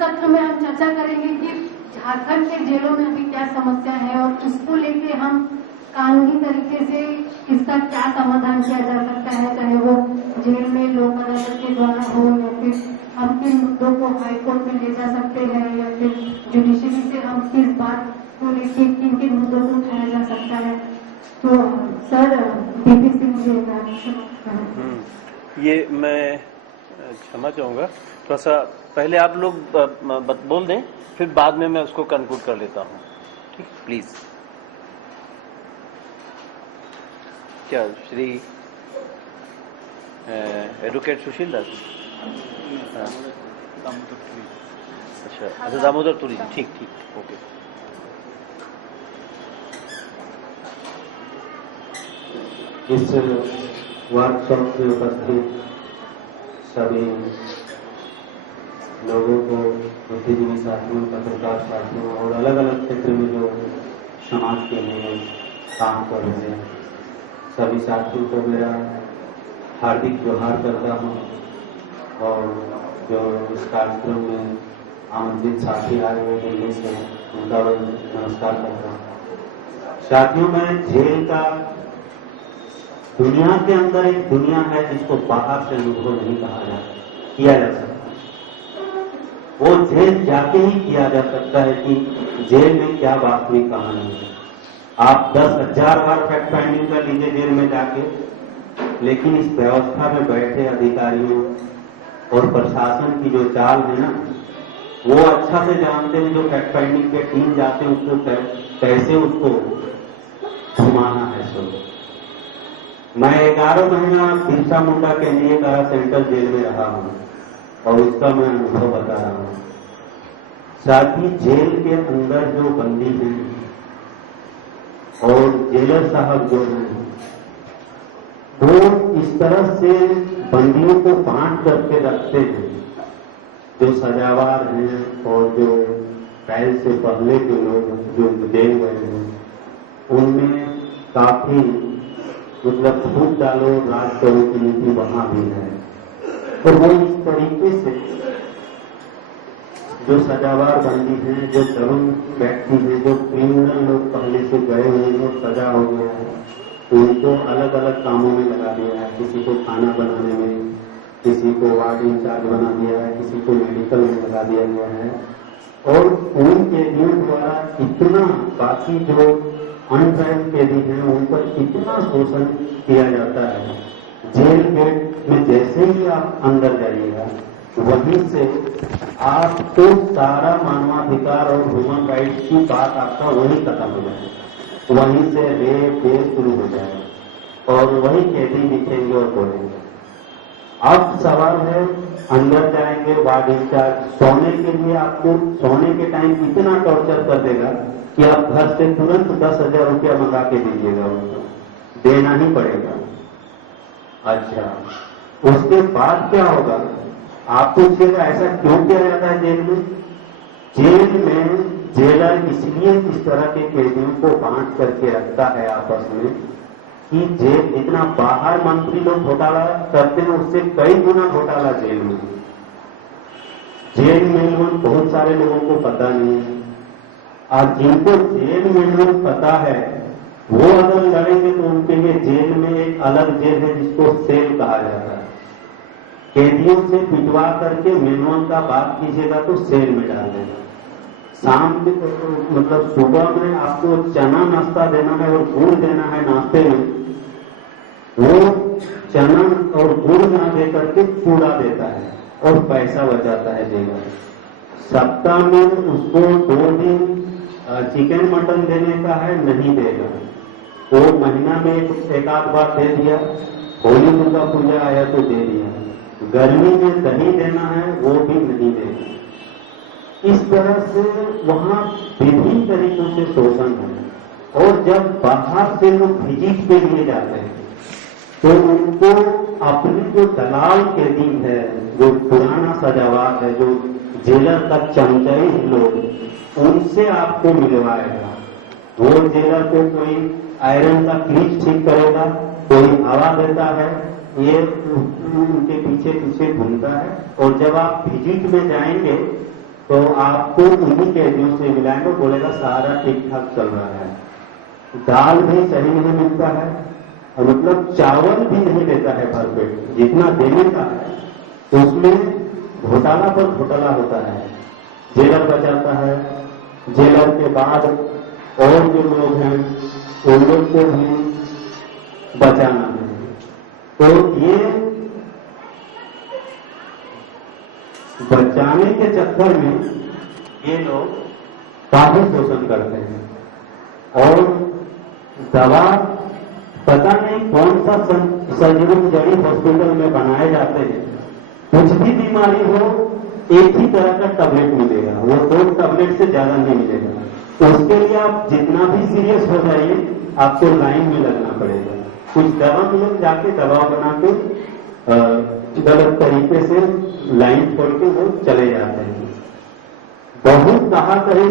सत्र में हम चर्चा करेंगे कि झारखंड के जेलों में अभी क्या समस्या है और इसको लेके हम कानूनी तरीके से इसका क्या समाधान किया जा सकता है, चाहे वो जेल में लोक अदालत के द्वारा हो या फिर हम किन मुद्दों को हाईकोर्ट में ले जा सकते हैं या फिर जुडिशरी से हम किस बात को लेके किन किन मुद्दों को उठाया जा सकता है। तो सर बीपी सिंह जी ये मैं क्षमा चाहूँगा, थोड़ा सा पहले आप लोग बोल दें, फिर बाद में मैं उसको कंक्लूड कर लेता हूँ। ठीक, प्लीज। क्या श्री एडवोकेट सुशील दास? अच्छा, दामोदर तुरी। ठीक ठीक, ओके। इस वर्कशॉप में उपस्थित सभी लोगों को, बुद्धिजीवी साथियों, पत्रकार साथियों और अलग अलग क्षेत्र में जो समाज के लिए काम कर रहे हैं, सभी साथियों को मेरा हार्दिक जोहार करता हूँ। और जो इस कार्यक्रम में आमंत्रित साथी आए हुए दिल्ली से, उनका नमस्कार करता हूँ। साथियों, मैं जेल का, दुनिया के अंदर एक दुनिया है जिसको बाहर से अनुभव नहीं किया जा सकता। वो जेल जाके ही किया जा सकता है कि जेल में क्या वास्तविक कहानी है। आप 10,000 बार फैक्ट फाइंडिंग कर लीजिए जेल में जाके, लेकिन इस व्यवस्था में बैठे अधिकारियों और प्रशासन की जो चाल है ना, वो अच्छा से जानते हैं। जो फैक्ट फाइंडिंग के टीम जाते हैं उसको कैसे उसको घुमाना है। मैं 11 महीना बिरसा मुंडा केंद्रीय कारा सेंट्रल जेल में रहा हूं और उसका मैं अनुभव बता रहा हूं। साथ ही जेल के अंदर जो बंदी हैं और जेलर साहब जो हैं, वो इस तरह से बंदियों को बांट करके रखते हैं। जो सजावार हैं और जो पहले से पहले के लोग जो जेल गए हैं, उनमें काफी मतलब फूट डालो राज करो की नीति वहां भी है। तो वो इस तरीके से जो सजावार बंदी हैं, जो तरुण व्यक्ति हैं, जो क्रिमिनल लोग पहले से गए हुए हैं, सजा हो गया है, उनको अलग अलग कामों में लगा दिया है। किसी को खाना बनाने में, किसी को वार्ड इंचार्ज बना दिया है, किसी को मेडिकल में लगा दिया गया है। और उन कैदियों द्वारा इतना, बाकी जो अनट्रायल कैदी हैं उन पर इतना शोषण किया जाता है। जेल गेट में जैसे ही आप अंदर जाइएगा, वहीं से आपको सारा मानवाधिकार और ह्यूमन राइट्स की बात आपका वहीं खत्म हो जाएगा। वहीं से रेप शुरू हो जाएगा और वही कैदी दिखेंगे और बोलेंगे। अब सवाल है, अंदर जाएंगे, वार्ड इंचार्ज सोने के लिए आपको सोने के टाइम इतना टॉर्चर कर देगा कि आप घर से तुरंत 10,000 रुपया मंगा के दीजिएगा, उसको देना ही पड़ेगा। अच्छा, उसके बाद क्या होगा? आप पूछिएगा ऐसा क्यों किया जाता है जेल में? जेल में जेलर इसलिए इस तरह के कैदियों को बांट करके रखता है आपस में कि जेल, जितना बाहर मंत्री लोग घोटाला करते हैं उससे कई गुना घोटाला जेल में। जेल में बहुत सारे लोगों को पता नहीं है, और जिनको जेल में पता है वो अगर लड़ेंगे तो उनके लिए जेल में एक अलग जेल है जिसको सेल कहा जाता है। कैदियों से पिटवा करके मेनुअल का बात कीजिएगा तो सेल में डाल देगा। शाम के मतलब सुबह में आपको चना नाश्ता देना है और गुड़ देना है नाश्ते में, वो चना और गुड़ ना दे करके चूड़ा देता है और पैसा बचाता है जेल में। सप्ताह में उसको 2 दिन चिकन मटन देने का है, नहीं देगा। तो महीना में एक आध बार दे दिया, होली दुर्गा पूजा आया तो दे दिया। गर्मी में दही देना है वो भी नहीं देगा। इस तरह से वहां विभिन्न तरीकों से शोषण है। और जब बाहर से लोग विजिट के लिए जाते हैं तो उनको अपने जो दलाल कैदी है, जो पुराना सजावार है, जो जेलर का चमचाई लोग, उनसे आपको मिलवाएगा। वो जेलर को कोई आयरन का क्रीच ठीक करेगा, कोई हवा देता है, ये उनके पीछे पीछे घूमता है। और जब आप विजिट में जाएंगे तो आपको उन्हीं कैदियों से मिलाएंगे, बोलेगा सारा ठीक ठाक चल रहा है। दाल भी सही नहीं मिलता है और मतलब चावल भी नहीं देता है भरपेट, जितना देने का है उसमें घोटाला पर घोटाला होता है। जेलर बचाता है, जेलर के बाद और जो लोग हैं उन लोग को भी बचाना है। तो ये बचाने के चक्कर में ये लोग काफी शोषण करते हैं और दवा पता नहीं कौन सा संजीवनी जड़ी हॉस्पिटल में बनाए जाते हैं। कुछ भी बीमारी हो एक ही तरह का टैबलेट मिलेगा, वो 2 टैबलेट से ज्यादा नहीं मिलेगा। तो उसके लिए आप जितना भी सीरियस हो जाइए आपको लाइन में लगना पड़ेगा। कुछ दवा लोग जाके दवा बना के गलत तरीके से लाइन छोड़ के वो चले जाते हैं। बहुत कहा कहीं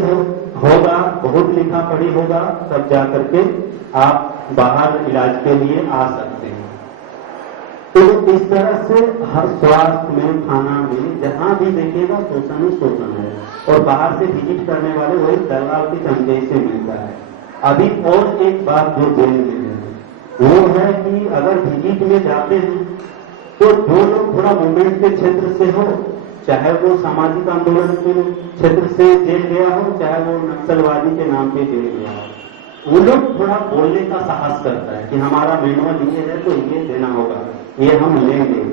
होगा, बहुत लिखा पढ़ी होगा, तब जा करके आप बाहर इलाज के लिए आ सकते हैं। तो इस तरह से हर स्वास्थ्य में, खाना में, जहां भी देखिएगा शोषण ही शोषण है। और बाहर से विजिट करने वाले वही दलाल के चंदे से मिलता है। अभी और एक बात जो जेल में है वो है कि अगर विजिट में जाते हैं तो जो लोग थोड़ा मूवमेंट के क्षेत्र से हो, चाहे वो सामाजिक आंदोलन के क्षेत्र से जेल गया हो, चाहे वो नक्सलवादी के नाम पे जेल गया हो, वो लोग थोड़ा बोलने का साहस करता है कि हमारा मैनुअल ये है तो ये देना होगा, ये हम लेंगे।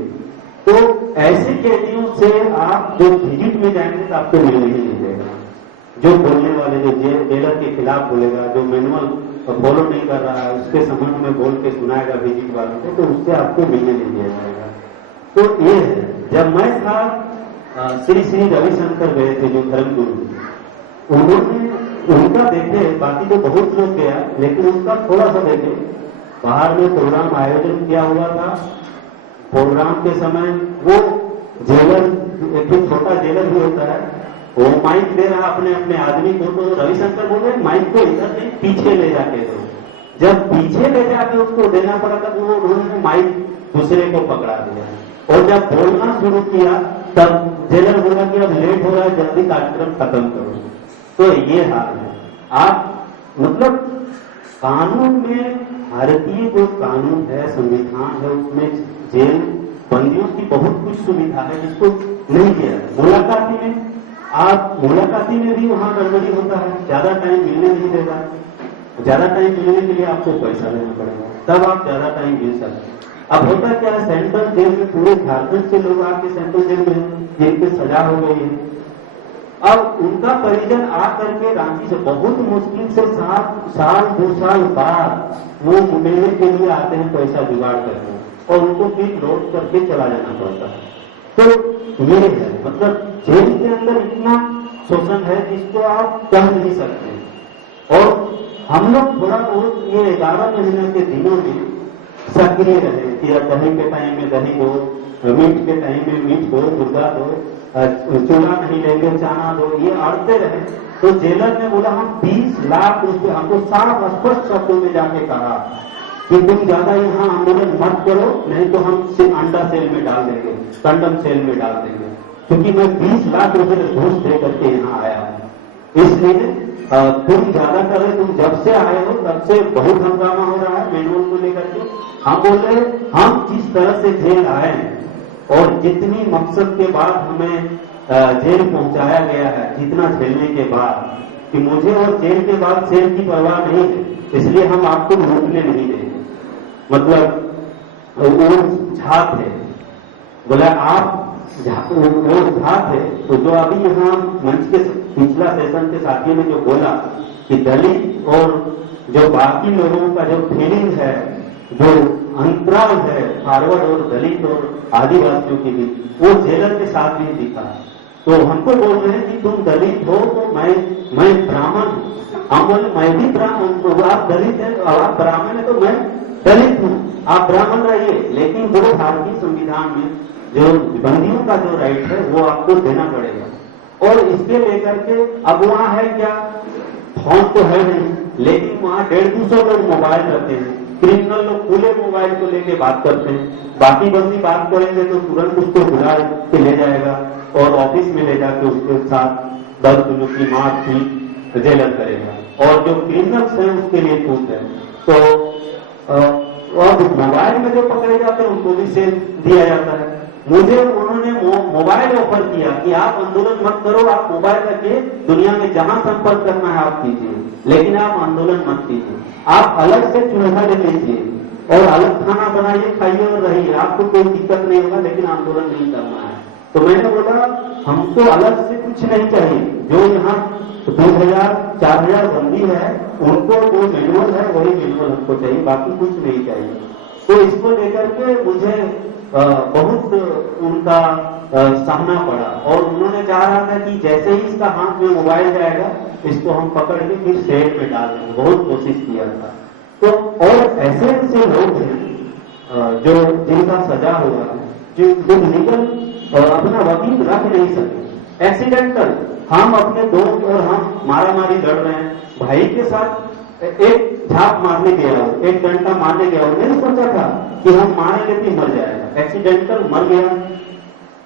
तो ऐसे कैदियों से आप जो विजिट में जाएंगे तो आपको मिलने ही नहीं देगा। जो बोलने वाले, जो जेलर के खिलाफ बोलेगा, जो मैनुअल फॉलो नहीं कर रहा है उसके संबंध में बोल के सुनाएगा विजिट वालों को, तो उससे आपको मिलने नहीं दिया जाएगा। तो ये है, जब मैं था श्री श्री रविशंकर गए थे जो धर्मगुरु, उन्होंने उनका देखे, बाकी तो बहुत लोग गया लेकिन उनका थोड़ा सा देखे। बाहर में प्रोग्राम आयोजन किया हुआ था। प्रोग्राम के समय वो जेलर, एक छोटा जेलर भी होता है, वो माइक दे रहा अपने अपने आदमी को, तो रविशंकर बोल रहे माइक को इधर से पीछे ले जाके दो। जब पीछे ले जाके उसको देना पड़ा था तो उन्होंने माइक दूसरे को पकड़ा दिया और जब बोलना शुरू किया तब जेलर बोला कि अब लेट हो रहा है, जल्दी कार्यक्रम खत्म करो। तो ये हाल है। आप मतलब कानून में, भारतीय जो कानून है, संविधान है, उसमें जेल बंदियों की बहुत कुछ सुविधा है जिसको नहीं किया। मुलाकाती में, आप मुलाकाती में भी वहां गड़बड़ी होता है, ज्यादा टाइम मिलने नहीं देगा। ज्यादा टाइम मिलने के लिए आपको पैसा लेना पड़ेगा, तब आप ज्यादा टाइम मिल सकते। अब होता क्या है, सेंट्रल जेल में पूरे झारखंड से लोग आके सेंट्रल जेल में जिनकी सजा हो गई है, अब उनका परिजन आकर के रांची से बहुत मुश्किल से 7 साल 2 साल बाद वो मिलने के लिए आते हैं, पैसा जुगाड़ करके, और उनको फिर लौट करके चला जाना पड़ता है। तो ये है, मतलब जेल के अंदर इतना शोषण है जिसको आप कह नहीं सकते। और हम लोग थोड़ा बहुत ये 11 महीने के दिनों में सक्रिय रहे कि दही के टाइम में दही दो, मीट के टाइम में मीट दो, मुर्गा दो, चूल्हा नहीं लेंगे चाना दो, ये अड़ते रहे। तो जेलर ने बोला हम 20 लाख रुपए, हमको साफ स्पष्ट शब्दों में जाके कहा कि तुम ज्यादा यहाँ आंदोलन मत करो, नहीं तो हम सिर्फ अंडा सेल में डाल देंगे, कंडम सेल में डाल देंगे, क्योंकि मैं 20 लाख रुपए घूस दे करके यहाँ आया हूँ। इसलिए तुम ज्यादा करे, तुम जब से आए हो तब से बहुत हंगामा हो रहा है मैनुअल को लेकर के। हम बोल रहे हम जिस तरह से जेल आए और जितनी मकसद के बाद हमें जेल पहुंचाया गया है, जितना झेलने के बाद, कि मुझे और जेल के बाद शेर की परवाह नहीं है, इसलिए हम आपको रोकने नहीं देंगे। मतलब वो झा थे, बोला आप वो झा थे, तो जो अभी यहाँ मंच के पिछला सेशन के साथियों ने जो बोला कि दलित और जो बाकी लोगों का जो फीलिंग है, जो अंतराल है फॉरवर्ड और दलित और आदिवासियों के बीच, वो जेलर के साथ भी दिखा। तो हमको बोल रहे हैं कि तुम दलित हो तो मैं ब्राह्मण हूँ। हम बोले मैं भी ब्राह्मण, तो आप दलित है और आप ब्राह्मण है तो मैं दलित हूँ, आप ब्राह्मण रहिए। लेकिन वो भारतीय संविधान में जो बंदियों का जो राइट है वो आपको देना पड़ेगा। और इसके लेकर के अब वहां है क्या, फोन तो है नहीं, लेकिन वहां 150 लोग मोबाइल रखते हैं, क्रिमिनल लोग खुले मोबाइल को लेके बात करते हैं, बाकी बंदी बात करेंगे तो तुरंत उसको बुला के ले जाएगा और ऑफिस में ले जाके उसके साथ 10 दिनों की मार की जेलर करेगा और जो क्रिमिनल्स हैं उसके लिए छूट है। तो और मोबाइल में जो पकड़े जाते हैं उनको भी सेल दिया जाता है। मुझे उन्होंने मोबाइल ऑफर किया कि आप आंदोलन मत करो, आप मोबाइल रखिए, दुनिया में जहां संपर्क करना है आप कीजिए, लेकिन आप आंदोलन मत कीजिए। आप अलग से चूल्हा ले लीजिए और अलग खाना बनाइए, खाइए और रहिए, आपको कोई दिक्कत नहीं होगा, लेकिन आंदोलन नहीं करना है। तो मैंने बोला हमको अलग से कुछ नहीं चाहिए, जो यहाँ 2000-4000 बंदी है उनको जो मैनुअल है वही मैनुअल हमको चाहिए, बाकी कुछ नहीं चाहिए। तो इसको लेकर के मुझे बहुत उनका सहना पड़ा और उन्होंने कहा रहा था कि जैसे ही इसका हाथ में मोबाइल जाएगा इसको हम पकड़ के फिर सेल में डाल देंगे, बहुत कोशिश किया था। तो और ऐसे ऐसे लोग हैं जो जिनका सजा हुआ, जो लीगल अपना वकील रख नहीं सके, एक्सीडेंटल, हम अपने दोस्त और हम मारामारी लड़ रहे हैं, भाई के साथ एक झाप मारने गया हो, एक डंडा मारने गया हो, मैंने सोचा था कि हम मारेंगे तो मर जाएगा, एक्सीडेंटल मर गया,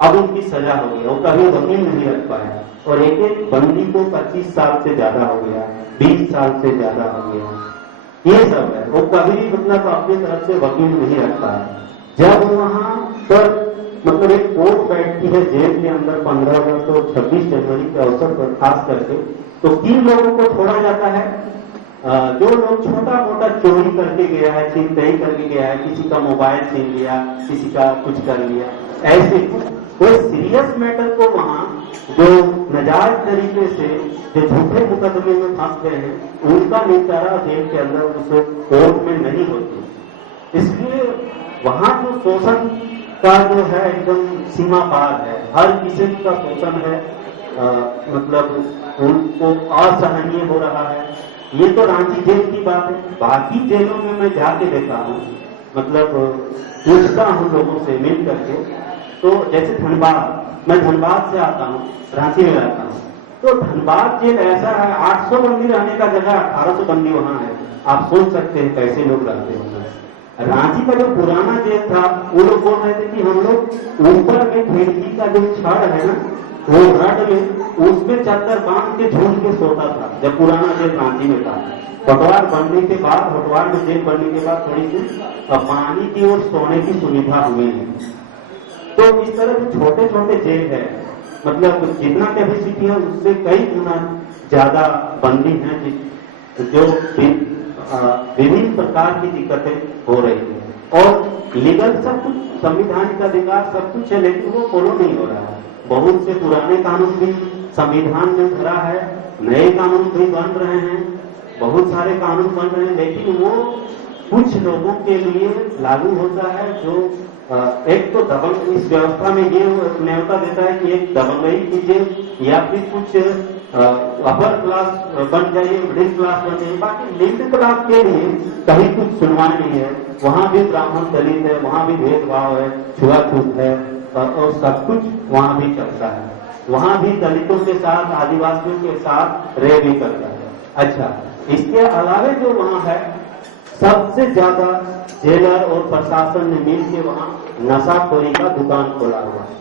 अब उनकी सजा हो गई, वो कभी वकील नहीं रख पाया और एक एक बंदी को 25 साल से ज्यादा हो गया, 20 साल से ज्यादा हो गया, ये सब है। वो कभी भी मतलब अपनी तरफ से वकील नहीं रख पाया। जब वहां पर मतलब एक कोर्ट बैठती है जेल के अंदर 15 अगस्त और 26 जनवरी के अवसर पर खास करके, तो किन लोगों को छोड़ा जाता है? जो लोग छोटा मोटा चोरी करके गया है, छीनताई करके गया है, किसी का मोबाइल छीन लिया, किसी का कुछ कर लिया, ऐसे कोई सीरियस मैटर को वहां जो नाजायज तरीके से जो झूठे मुकदमे में फंस गए हैं उनका निपटारा जेल के अंदर उस कोर्ट में नहीं होती। इसलिए वहां जो शोषण का जो है एकदम सीमा पार है, हर किसी का शोषण है, मतलब उनको असहनीय हो रहा है। ये तो रांची जेल की बात है, बाकी जेलों में मैं जाके देखा हूँ, मतलब पूछता हूँ लोगों से मिल करके, तो जैसे धनबाद, मैं धनबाद से आता हूँ, रांची में रहता हूँ, तो धनबाद जेल ऐसा है 800 बंदी रहने का जगह 1800 बंदी वहां है। आप सोच सकते हैं कैसे लोग रहते होंगे। रांची का जो पुराना जेल था वो लोग बोल रहे थे कि हम लोग ऊपर में खिड़की का जो छड़ है ना वो रड में उसमें चादर बांध के झूल के सोता था, जब पुराना जेल रांची में था। होटवार बनने के बाद, होटवार में जेल बनने के बाद थोड़ी सी पानी की और सोने की सुविधा हुई है। तो इस तरह के छोटे छोटे जेल है, मतलब जितना कैपेसिटी है उससे कई गुना ज्यादा बंदी है जो विभिन्न प्रकार की दिक्कतें हो रही है। और लीगल सब कुछ, संविधानिक अधिकार सब कुछ है, लेकिन वो फॉलो नहीं हो रहा है। बहुत से पुराने कानून भी संविधान में भरा है, नए कानून भी बन रहे हैं, बहुत सारे कानून बन रहे हैं, लेकिन वो कुछ लोगों के लिए लागू होता है जो एक तो दबंग, इस व्यवस्था में ये न्योता देता है कि एक दबंगई कीजिए या फिर कुछ अपर क्लास बन जाइए, मिडिल क्लास बन जाइए। बाकी मिडिल क्लास के लिए कहीं कुछ सुनवाई नहीं है, वहां भी ब्राह्मण दलित है, वहां भी भेदभाव है, छुआछूत है और सब कुछ वहां भी चलता है। वहां भी दलितों के साथ, आदिवासियों के साथ रे भी करता है। अच्छा, इसके अलावा जो वहां है सबसे ज्यादा जेलर और प्रशासन ने मिलकर वहां नशाखोरी का दुकान खोला हुआ है।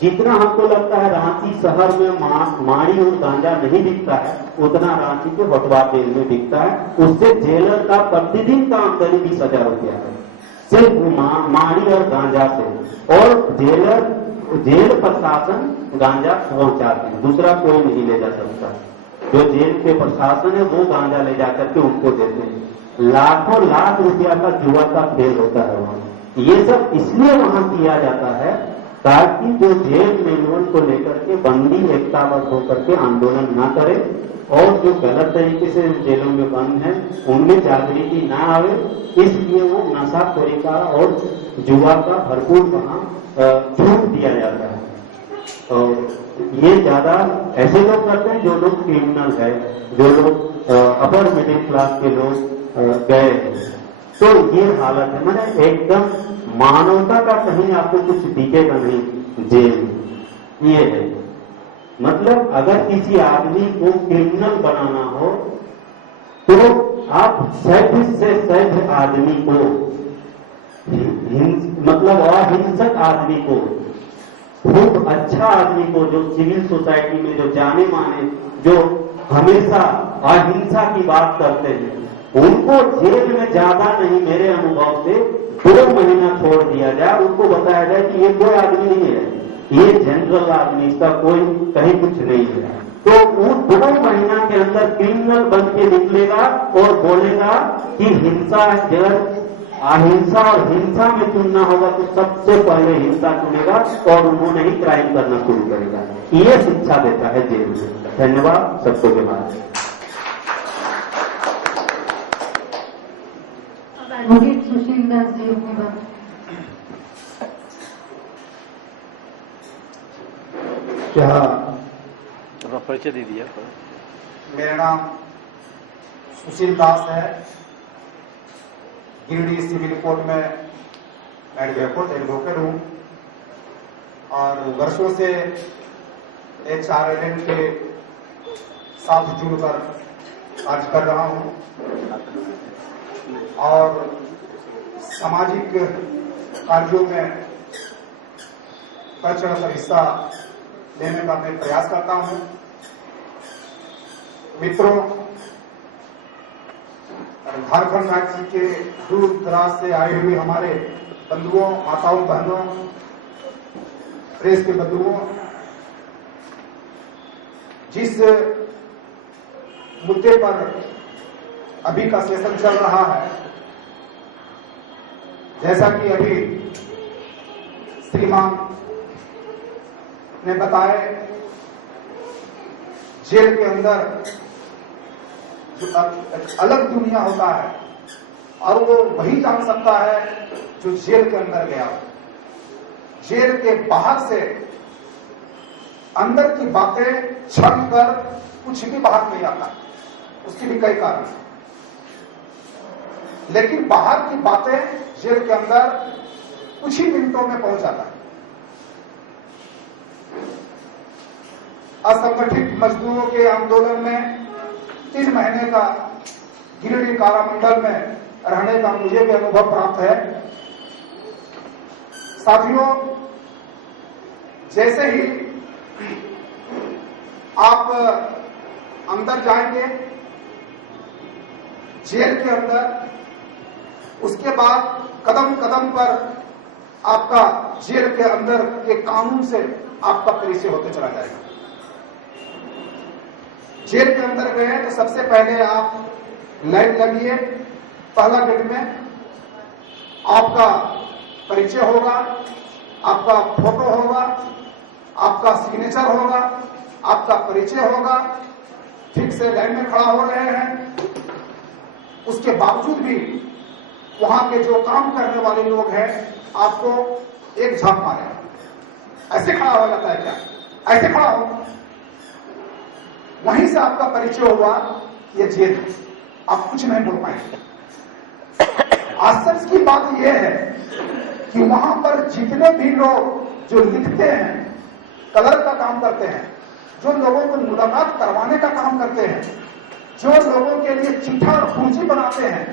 जितना हमको लगता है रांची शहर में माड़ी और गांजा नहीं बिकता है, उतना रांची के होटवा जेल में बिकता है। उससे जेलर का प्रतिदिन का आमदनी भी सजा हो गया है, सिर्फ माड़ी और गांजा से। और जेल प्रशासन गांजा पहुंचाते हैं, दूसरा कोई नहीं ले जा सकता। जो जेल के प्रशासन है वो गांजा ले जाकर के उनको देते हैं। लाखों लाख रुपया का जुआ का खेल होता है वहां। ये सब इसलिए वहां किया जाता है ताकि जो जेल मैनुअल को लेकर के बंदी एकताबद्ध होकर के आंदोलन ना करे और जो गलत तरीके से जेलों में बंद है उनमें जागृति ना आवे, इसलिए वो नशाखोरी का और जुआ का भरपूर वहां छूट दिया जाता है। और ये ज्यादा ऐसे लोग करते हैं जो लोग क्रिमिनल है, जो लोग अपर मिडिल क्लास के लोग गए हैं। तो ये हालत है, मैंने एकदम मानवता का कहीं आपको कुछ दिखेगा नहीं जेल। ये है मतलब अगर किसी आदमी को क्रिमिनल बनाना हो तो आप सभ्य से सभ्य आदमी को मतलब अहिंसक आदमी को, खूब अच्छा आदमी को, जो सिविल सोसाइटी में जो जाने माने, जो हमेशा अहिंसा की बात करते हैं, उनको जेल में ज्यादा नहीं, मेरे अनुभव से 2 महीना छोड़ दिया जाए। उनको बताया जाए कि ये कोई आदमी नहीं है, ये जनरल आदमी, इसका कोई कहीं कुछ नहीं है। तो वो 2 महीना के अंदर क्रिमिनल बन के निकलेगा और बोलेगा कि हिंसा जब अहिंसा और हिंसा में चुनना होगा तो सबसे पहले हिंसा चुनेगा और उन्होंने ही क्राइम करना शुरू करेगा। ये शिक्षा देता है जेल में। धन्यवाद, सबको धन्यवाद। एडवोकेट सुशील दास जी की बात। क्या अपना परिचय दे दिया। मेरा नाम सुशील दास है, गिरिडीह सिविल कोर्ट में एडवोकेट हूं और वर्षों से HRLN के साथ जुड़कर कार्य कर रहा हूं और सामाजिक कार्यों में बढ़ चढ़कर हिस्सा लेने का मैं प्रयास करता हूं। मित्रों, झारखंड राज्य के दूर दराज से आए हुए हमारे बंधुओं, माताओं, बहनों, प्रेस के बंधुओं, जिस मुद्दे पर अभी का सेशन चल रहा है, जैसा कि अभी श्रीमान ने बताया, जेल के अंदर जो अलग दुनिया होता है और वो वही जान सकता है जो जेल के अंदर गया। जेल के बाहर से अंदर की बातें छल कर कुछ भी बाहर नहीं आता, उसकी भी कई कारण है। लेकिन बाहर की बातें जेल के अंदर कुछ ही मिनटों में पहुंच जाता है। असंगठित मजदूरों के आंदोलन में 3 महीने का गिरिडीह कारामंडल में रहने का मुझे भी अनुभव प्राप्त है। साथियों, जैसे ही आप अंदर जाएंगे जेल के अंदर, उसके बाद कदम कदम पर आपका जेल के अंदर के कानून से आपका परिचय होते चला जाएगा। जेल के अंदर गए तो सबसे पहले आप लाइन लगिए, पहला गेट में आपका परिचय होगा, आपका फोटो होगा, आपका सिग्नेचर होगा, आपका परिचय होगा। ठीक से लाइन में खड़ा हो रहे हैं, उसके बावजूद भी वहां के जो काम करने वाले लोग हैं आपको एक झाप मारे, ऐसे खड़ा हो जाता है क्या, ऐसे खड़ा हो, वहीं से आपका परिचय हुआ ये जेल है, आप कुछ नहीं बोल पाएंगे। आश्चर्य की बात यह है कि वहां पर जितने भी लोग जो लिखते हैं, कलर का काम करते हैं, जो लोगों को मुलाकात करवाने का काम करते हैं, जो लोगों के लिए चिट्ठा और पूंजी बनाते हैं,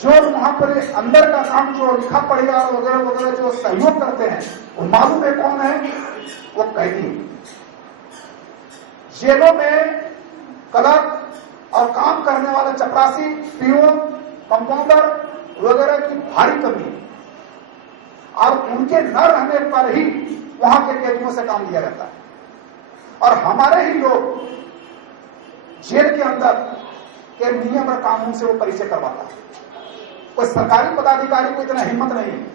जो वहां पर अंदर का काम जो लिखा पढ़ेगा वगैरह वगैरह जो सहयोग करते हैं, वो मालूम है कौन है, वो कैदी। जेलों में क्लर्क और काम करने वाले चपरासी, पियून, कंपाउंडर वगैरह की भारी कमी है और उनके न रहने पर ही वहां के कैदियों से काम लिया जाता है। और हमारे ही लोग जेल के अंदर के नियम और कानून से वो परिचय करवाता है। कोई सरकारी पदाधिकारी को इतना हिम्मत नहीं है,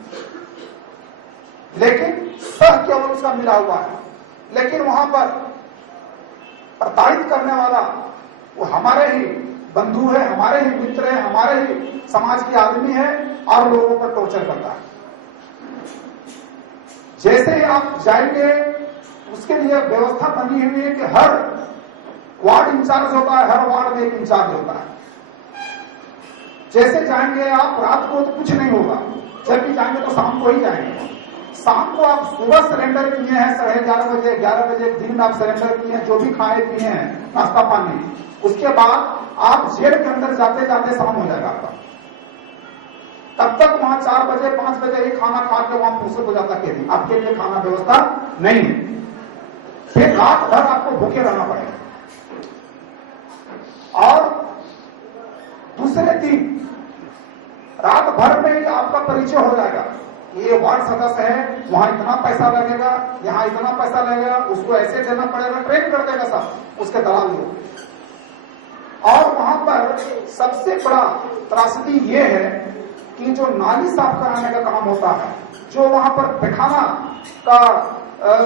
लेकिन सह केवल उसका मिला हुआ है। लेकिन वहां पर प्रताड़ित करने वाला वो हमारे ही बंधु है, हमारे ही मित्र है, हमारे ही समाज के आदमी है और लोगों पर टॉर्चर करता है। जैसे ही आप जाएंगे उसके लिए व्यवस्था बनी हुई है कि हर वार्ड इंचार्ज होता है, हर वार्ड में एक इंचार्ज होता है। जैसे जाएंगे आप रात को तो कुछ नहीं होगा, जब भी जाएंगे तो शाम को ही जाएंगे। शाम को आप सुबह सरेंडर किए हैं 11:30 बजे, 11 बजे दिन में आप सरेंडर किए हैं, जो भी खाए पिए हैं नाश्ता पानी, उसके बाद आप जेल के अंदर जाते जाते शाम हो जाएगा आपका। तब तक वहां 4 बजे 5 बजे ही खाना खा के वहां फुर्सत हो जाता कैदी, आपके लिए खाना व्यवस्था नहीं है। फिर रात भर आपको भूखे रहना पड़ेगा। और दूसरे दिन रात भर में ही आपका परिचय हो जाएगा, ये वार्ड सदस्य है, वहां इतना पैसा लगेगा, यहां इतना पैसा लगेगा, उसको ऐसे देना पड़ेगा, ट्रेन कर देगा सब उसके दलाल लोग। और वहां पर सबसे बड़ा त्रासदी ये है कि जो नाली साफ कराने का काम होता है, जो वहां पर पैखाना का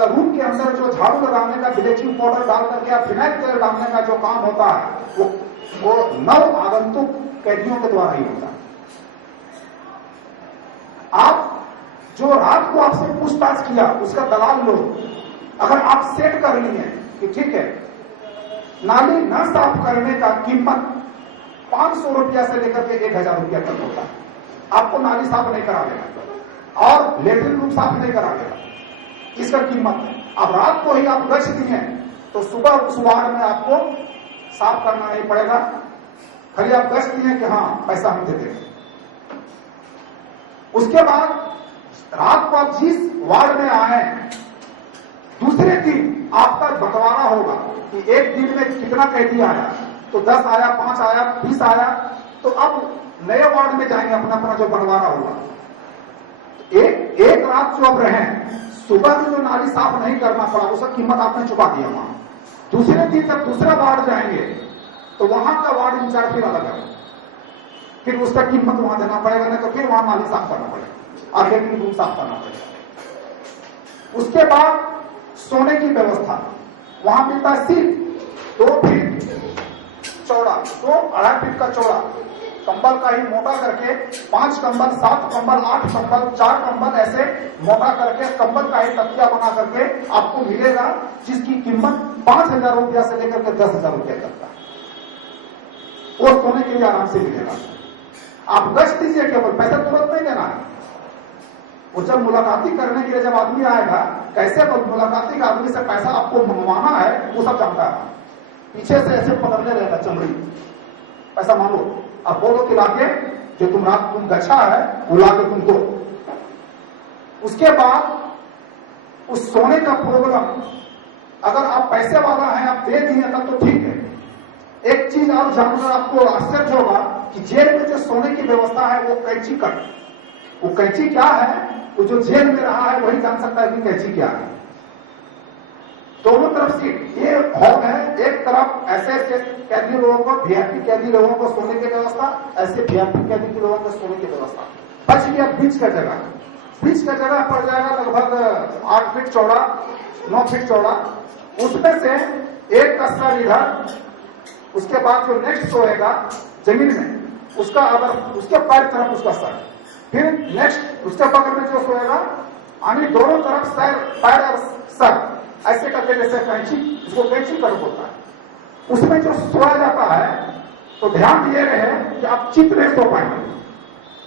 रूम के अंदर जो झाड़ू लगाने का, ब्लीचिंग पाउडर डाल करके या फिनाइल तेल डालने का जो काम होता है, वो 9 आगंतुक कैदियों के द्वारा ही होता है। आप जो रात को आपसे पूछताछ किया उसका दलाल लोग, अगर आप सेट कर लिए कि ठीक है नाली न साफ करने का कीमत 500 रुपया से लेकर के 1000 रुपया तक होता है, आपको नाली साफ नहीं करा देगा और लेट्रिन रूम साफ नहीं करा देगा, इसका कीमत है। अब रात को ही आप गश्त दिए तो सुबह उस वार्ड में आपको साफ करना नहीं पड़ेगा, खाली आप गश्त दिए कि हाँ पैसा हम दे देंगे। उसके बाद रात को आप जिस वार्ड में आए, दूसरे दिन आपका बंटवारा होगा कि एक दिन में कितना कैदी आया, तो 10 आया, 5 आया, 20 आया, तो अब नए वार्ड में जाएंगे, अपना अपना जो बंटवारा होगा। एक रात जो अब रहे, सुबह में जो नाली साफ नहीं करना पड़ा उसका कीमत आपने चुका दिया वहां। दूसरे दिन जब दूसरा वार्ड जाएंगे तो वहां का वार्ड इंचार्ज फिर अलग है, फिर उसका कीमत वहां देना पड़ेगा, नहीं तो फिर वहां नाली साफ करना पड़ेगा और लेट्रिन रूम साफ करना पड़ेगा। उसके बाद सोने की व्यवस्था वहां मिलता है सिर्फ 2 फीट चौड़ा, 2-2.5 फीट का चौड़ा कंबल का ही मोटा करके 5 कंबल, 7 कंबल, 8 कंबल, 4 कंबल ऐसे मोटा करके कंबल का ही तकिया बना करके आपको मिलेगा, जिसकी कीमत 5000 रुपया से लेकर के 10,000 रुपया तक का, और सोने के लिए आराम से मिलेगा। आप गश्त दीजिए, केवल पैसा तुरंत नहीं देना है। वो जब मुलाकाती करने के लिए जब आदमी आएगा, कैसे मुलाकाती का आदमी से पैसा आपको मंगवाना है वो सब जानता है। पीछे से ऐसे पकड़ने रहेगा चमड़ी, पैसा मांगो, आप बोलो कि लाके जो तुम गच्छा है वो लाके तुम दो। उसके बाद उस सोने का प्रॉब्लम, अगर आप पैसे वाला है आप दे दिए तब तो ठीक है। एक चीज आप जानकर आपको आश्चर्य होगा कि जेल में जो सोने की व्यवस्था है वो कैंची कट, वो कैंची क्या है वो जो जेल में रहा है वही जान सकता है कि कैंची क्या है। दोनों तरफ सीट, ये हॉल है, एक तरफ ऐसे कैदी लोगों को, वीआईपी कैदी लोगों को सोने की व्यवस्था, ऐसे वीआईपी कैदी के लोगों को सोने की व्यवस्था। बच गया बीच का जगह, बीच का जगह पड़ जाएगा लगभग 8 फीट चौड़ा, 9 फीट चौड़ा। उसमें से एक का सर इधर, उसके बाद जो नेक्स्ट सोएगा जमीन में उसका, अगर उसके पैर तरफ उसका सर, फिर नेक्स्ट उसके बगल में जो सोएगा, यानी दोनों तरफ सर, पैर और सर ऐसे करके, जैसे कैंची, इसको कैंची कट होता है, उसमें जो सोया जाता है। तो ध्यान दिए रहे कि आप चित नहीं सो पाएंगे।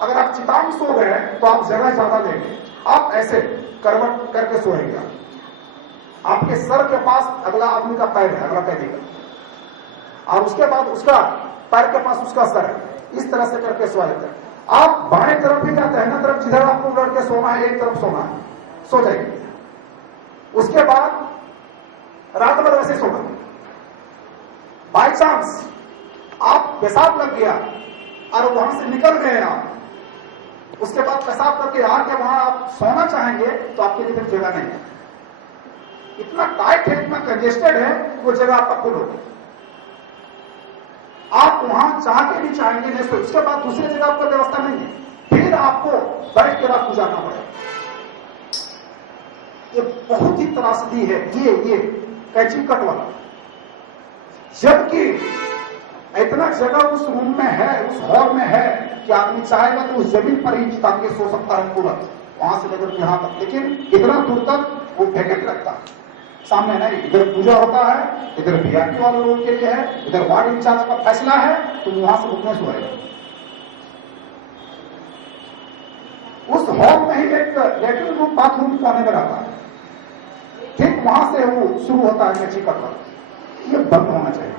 अगर आप चितांग सो गए तो आप जगह ज्यादा लेंगे, आप ऐसे करवट करके सोएंगे। आपके सर के पास अगला आदमी का पैर है, अगला कैदी का, और उसके बाद उसका पैर के पास उसका सर है, इस तरह से करके सोया जाता है। आप बाएं तरफ भी या दाहिना तरफ जिधर आपको लड़ के सोना है, एक तरफ सोना है, सो जाएंगे। उसके बाद रात भर वैसे सोना। बाई चांस आप पेशाब लग गया और वहां से निकल गए आप, उसके बाद पेशाब करके आके वहां आप सोना चाहेंगे तो आपके लिए फिर जगह नहीं है। इतना टाइट है, इतना कंजेस्टेड है, वो जगह आपका फुल होगी। आप वहां चाह के भी चाहेंगे नहीं तो उसके बाद दूसरी जगह आपको व्यवस्था नहीं है, फिर आपको बैठ के रात गुजारना पड़ेगा। ये बहुत ही त्रासदी है ये कैंची कट वाला। जबकि इतना जगह उस रूम में है, उस हॉल में है कि आदमी चाहेगा तो उस जमीन पर ही चिता के सो सकता है पूरा, वहां से लेकर यहां तक। लेकिन इतना दूर तक वो वैकेंट रखता है, सामने नहीं। इधर पूजा होता है, इधर वीआईपी वाले लोगों के लिए है, इधर वार्ड इंचार्ज का फैसला है, तो वहां से रुकने सोएगा। उस हॉल में ही एक लेटरिन रूम, बाथरूम कोने में रहता है, ठीक वहां से वो शुरू होता है कैंची कट। ये बंद होना चाहिए।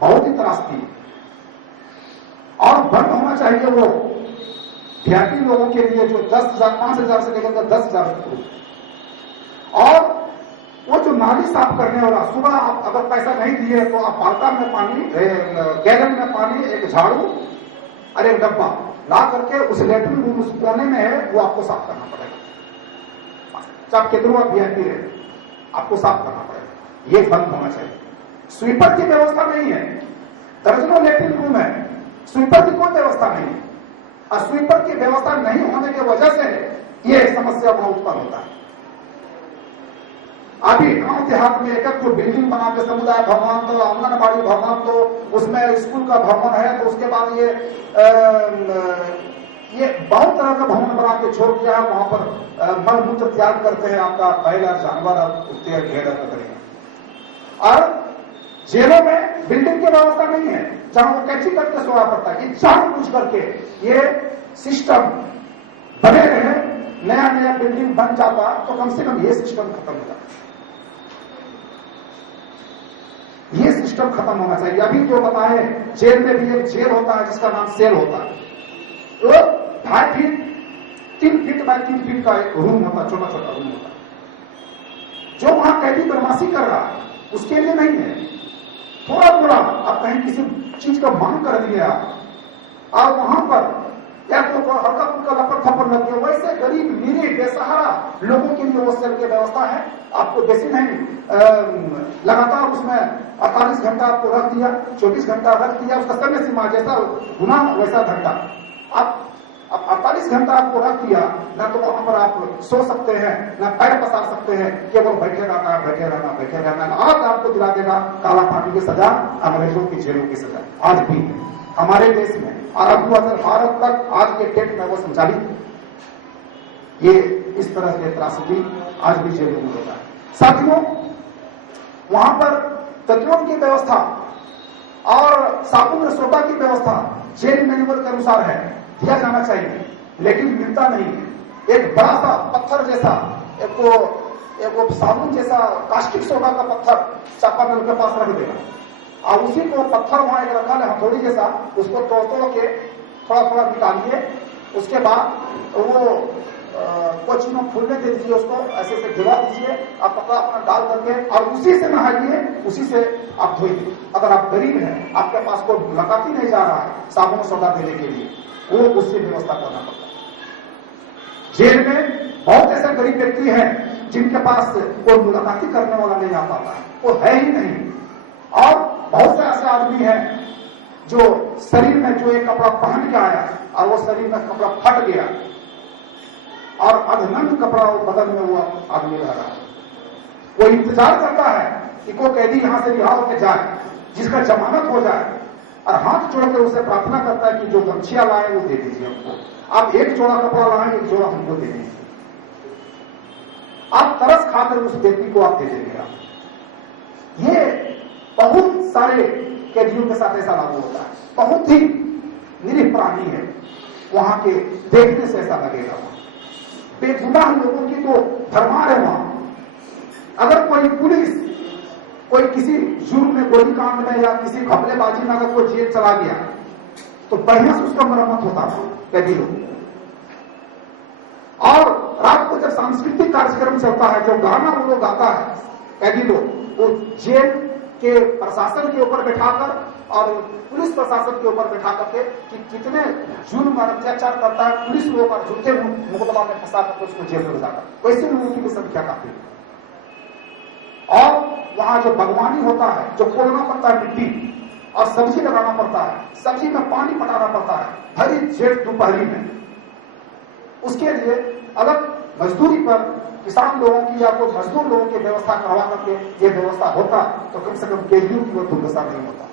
बहुत चाहिए वो वीआईपी लोगों के लिए जो 10,000 5,000 से लेकर 10,000 रूम, और वो जो नाली साफ करने वाला, सुबह आप अगर पैसा नहीं दिए तो आप बाल्टा में पानी, गैलन में पानी, एक झाड़ू और एक डब्बा ला करके उस लेटरिन रूम उस कोने में है वो आपको साफ करना पड़ेगा। चाहे कितना वीआईपी रहे आपको साफ करना पड़ेगा, ये बंद होना चाहिए। स्वीपर की व्यवस्था नहीं है, दर्जनों लेटरिन रूम है, स्वीपर की कोई व्यवस्था नहीं है, और स्वीपर की व्यवस्था नहीं होने की वजह से ये समस्या वहां उत्पन्न होता है। अभी गांव देहात में एक जो बिल्डिंग बना के समुदाय भवन तो, आंगनबाड़ी भवन तो, उसमें स्कूल का भवन है, तो उसके बाद ये बहुत तरह का भवन बना के छोड़ दिया है। वहां पर मलमूत्र त्याग करते हैं, आपका पहला जानवर उठते घेर करेंगे। और जेलों में बिल्डिंग की व्यवस्था नहीं है जहां वो कैची करके सोना पड़ता है। ये जानबूझ करके ये सिस्टम बने रहे, नया नया बिल्डिंग बन जाता तो कम से कम ये सिस्टम खत्म हो जाता। ये सिस्टम खत्म होना चाहिए। अभी जो बताए, जेल में भी एक जेल होता है जिसका नाम सेल होता है, तो 2.5 फीट 3 फीट बाय 3 फीट का एक रूम होता है, छोटा छोटा रूम होता है। जो वहां कैदी बदमाशी कर रहा है उसके लिए नहीं है, थोड़ा थोड़ा आप कहीं किसी चीज का मांग कर दिया और वहां पर या तो हल्का फुल्का लपट थप्पड़ लग गया, वैसे गरीब निरीह बेसहारा लोगों के लिए वो सेल की व्यवस्था है। आपको बेसी नहीं, लगातार उसमें 48 घंटा आपको रख दिया, 24 घंटा रख दिया, उसका समय सीमा जैसा गुना वैसा घंटा। आप 48 घंटा आपको रख दिया, ना तो वहां पर आप सो सकते हैं, ना पैर पसार सकते हैं, केवल बैठे रहना बैठे रहना बैठे रहना। आज आपको दिला देगा काला पानी की सजा, अंग्रेजों की जेलों की सजा। आज भी हमारे देश में और 2012 तक आज के डेट में वो संचालित, ये इस तरह की त्रासदी आज भी जेलों में होता है। साथियों, वहां पर तकियों की व्यवस्था और साबुन सोडा की व्यवस्था जेल मैनुअल के अनुसार है, दिया जाना चाहिए, लेकिन मिलता नहीं है। एक बड़ा सा पत्थर जैसा, एक साबुन जैसा कास्टिक सोडा का पत्थर चापाकल के पास रख देगा और उसी को पत्थर वहां एक रखा है हथौड़ी जैसा, उसको तोड़ के थोड़ा थोड़ा निकालिए, उसके बाद वो कुछ में फूलने दे दीजिए, उसको ऐसे से गिरा दीजिए, आप कपड़ा अपना डाल करके और उसी से नहाइए, उसी से आप धोइए। अगर आप गरीब हैं, आपके पास कोई मुलाकाती नहीं जा रहा है साबुन सोडा देने के लिए, वो उससे व्यवस्था करना पड़ता है। जेल में बहुत ऐसे गरीब व्यक्ति हैं जिनके पास कोई मुलाकाती करने वाला नहीं आ पाता है, वो है ही नहीं। और बहुत से ऐसे आदमी हैं जो शरीर में जो एक कपड़ा पहन के आया और वो शरीर में कपड़ा फट गया और अधनंग कपड़ा वो बदन में हुआ आदमी रह रहा है। वो इंतजार करता है कि कोई कैदी यहां से रिहा होकर जाए, जिसका जमानत हो जाए, और हाथ जोड़कर उसे प्रार्थना करता है कि जो गमछिया लाए वो दे दीजिए हमको, आप एक जोड़ा कपड़ा लाए, एक जोड़ा हमको दे दीजिए। आप तरस खाकर उस व्यक्ति को आप दे देंगे। ये बहुत सारे कैदियों के साथ ऐसा लागू होता है। बहुत ही निरीह प्राणी है, वहां के देखने से ऐसा लगेगा। बेगुनाह लोगों की तो भरमार है वहां। अगर कोई पुलिस कोई किसी जुर्म में, गोली कांड में या किसी घपलेबाजी में अगर कोई जेल चला गया तो बढ़िया से उसका मरम्मत होता था कैदी लोग। और रात को जब सांस्कृतिक कार्यक्रम चलता है, जो गाना वो लोग गाता है कैदी लोग, वो जेल के प्रशासन के ऊपर बैठाकर और पुलिस प्रशासन के ऊपर बैठा करके कि कितने जुर्म और अत्याचार करता है पुलिस लोग, और झूठे मुकदमा में फंसा करके उसको जेल में जाकर, वैसे लोगों की भी संख्या काफी है। और वहां जो बागवानी होता है, जो खोलना पड़ता है मिट्टी और सब्जी लगाना पड़ता है, सब्जी में पानी पटाना पड़ता है भरी जेठ दोपहरी में, उसके लिए अलग मजदूरी पर किसान लोगों की या कोई मजदूर लोगों की व्यवस्था करवा करके ये व्यवस्था होता तो कम से कम कैदियों की वो दुर्दशा नहीं होता।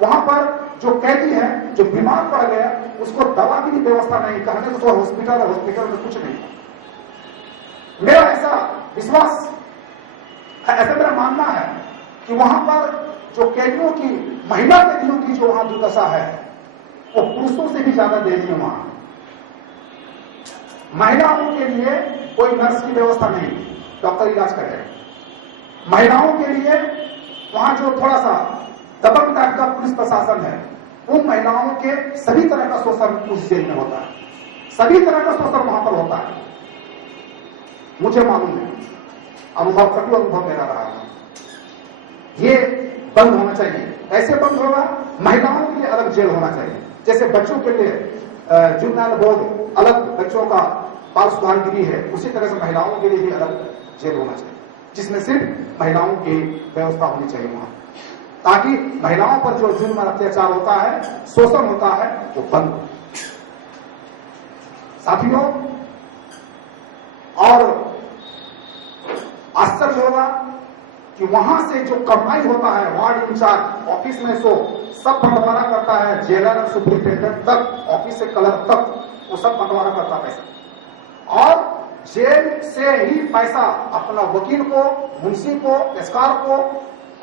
वहां पर जो कैदी है जो बीमार पड़ गया, उसको दवा की भी व्यवस्था नहीं, कहने तो हॉस्पिटल है, हॉस्पिटल में कुछ नहीं। मेरा ऐसा विश्वास, ऐसा मेरा मानना है कि वहां पर जो कैदियों की, महिला कैदियों की जो वहां दुर्दशा है वो पुरुषों से भी ज्यादा दयनीय है। वहां महिलाओं के लिए कोई नर्स की व्यवस्था नहीं, डॉक्टर इलाज करे। महिलाओं के लिए वहां जो थोड़ा सा दबंग टाइप का पुलिस प्रशासन है, उन महिलाओं के सभी तरह का शोषण उस जेल में होता है, सभी तरह का शोषण वहां पर होता है। मुझे मालूम है, अनुभव कभी अनुभव मेरा रहा है। ये बंद होना चाहिए। ऐसे बंद होगा, महिलाओं के लिए अलग जेल होना चाहिए। जैसे बच्चों के लिए जुवेनाइल बोर्ड अलग बच्चों का बाल सुधार गृह है, उसी तरह से महिलाओं के लिए भी अलग जेल होना चाहिए, जिसमें सिर्फ महिलाओं की व्यवस्था होनी चाहिए वहां, ताकि महिलाओं पर जो जुल्म अत्याचार होता है, शोषण होता है, वो बंद हो। साथियों, और आश्चर्य होगा कि वहां से जो कमाई होता है, वार्ड इंचार्ज ऑफिस में सो सब बंटवारा करता है, जेलर सुपरिटेंडेंट तक, ऑफिस से कलर तक, वो सब बंटवारा करता पैसा। और जेल से ही पैसा अपना वकील को, मुंशी को, एसकार को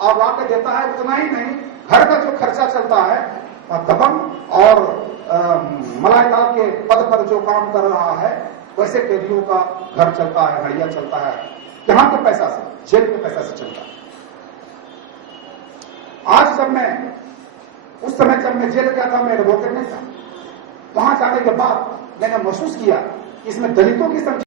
और लाके देता है। उतना ही नहीं, घर का जो खर्चा चलता है, दबंग और मलाईदार के पद पर जो काम कर रहा है, वैसे कैदियों का घर चलता है, हड़िया चलता है, यहां के पैसा से, जेल के पैसा से चलता है। आज जब मैं, उस समय जब मैं जेल गया था, मैं एडवोकेट नहीं था, वहां जाने के बाद मैंने महसूस किया इसमें दलितों की संख्या